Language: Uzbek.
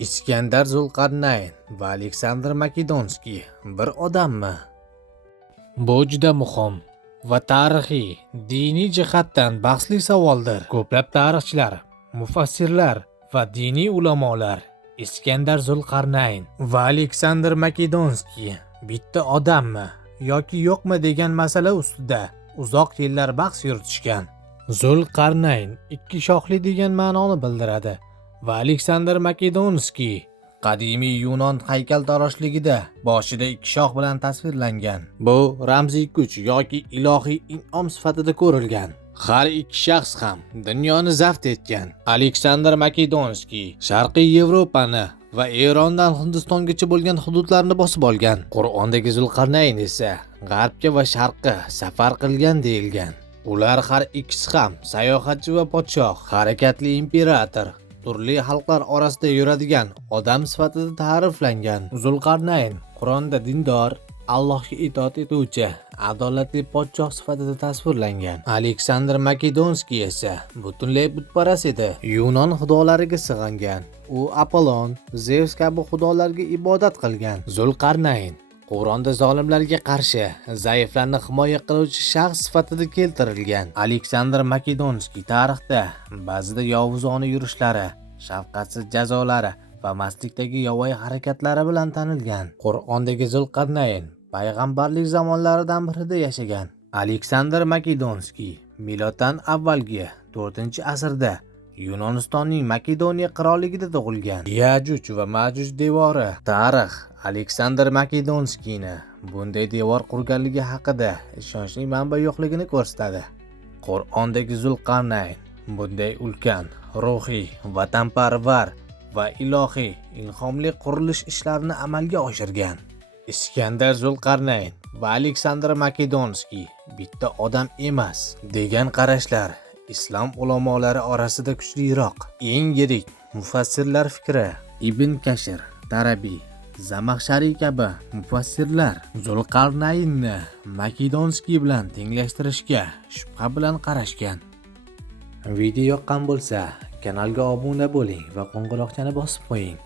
Iskandar Zulqarnayn va Aleksandr Makedonskiy bir odammi? Bu juda muhim va tarixiy, diniy jihatdan bahsli savoldir. Ko'plab tarixchilar, mufassirlar va diniy ulamolar Iskandar Zulqarnayn va Aleksandr Makedonskiy bitta odammi yoki yo'qmi degan masala ustida uzoq yillar bahs yuritishgan. Zulqarnayn ikki shohli degan ma'noni bildiradi va Aleksandr Makedonskiy qadimiy Yunon haykaltaroshligida boshida ikki shoh bilan tasvirlangan. Bu ramziy kuch yoki ilohiy in'om sifatida ko'rilgan. Har ikki shaxs ham dunyoni zabt etgan. Aleksandr Makedonskiy Sharqiy Yevropani va Erondan Hindistongacha bo'lgan hududlarni bosib olgan. Qur'ondagi Zulqarnayn esa g'arbga va sharqqa safar qilgan deyilgan. Ular har ikkisi ham sayohatchi va podshoh, harakatli imperator, turli xalqlar orasida yuradigan odam sifatida ta'riflangan. Zulqarnayn Qur'onda dindor, Allohga itoat etuvchi, adolatli podshoh sifatida tasvirlangan. Aleksandr Makedonskiy esa butunlay butparast edi. Yunon xudolariga sig'ingan. U Apollon, Zeus kabi xudolarga ibodat qilgan. Zulqarnayn Qur'onda zolimlarga qarshi zaiflarni himoya qiluvchi shaxs sifatida keltirilgan. Aleksandr Makedonskiy tarixda ba'zida yovuzona yurishlari, shafqatsiz jazolari va mastlikdagi yovvoyi harakatlari bilan tanilgan. Qur'ondagi Zulqarnayn payg'ambarlik zamonlaridan birida yashagan. Aleksandr Makedonskiy miloddan avvalgi 4-asrda Yunonistonning Makedoniya qirolligida tug'ilgan. Yajuj va Majuj devori. Tarix Aleksandr Makedonskiyni bunday devor qurganligi haqida ishonchli manba yo'qligini ko'rsatadi. Qur'ondagi Zulqarnayn bunday ulkan, ruhiy, vatanparvar va ilohiy ilhomli qurilish ishlarini amalga oshirgan. Iskandar Zulqarnayn va Aleksandr Makedonskiy bitta odam emas degan qarashlar islom ulamolari orasida kuchliroq. Eng yirik mufassirlar fikri Ibn Kashir, Tarabiy, Zamaxshariy kabi mufassirlar Zulqarnaynni Makedonskiy bilan tenglashtirishga shubha bilan qarashgan. Video yoqqan bo'lsa, kanalga obuna bo'ling va qo'ng'iroqchani bosib qo'ying.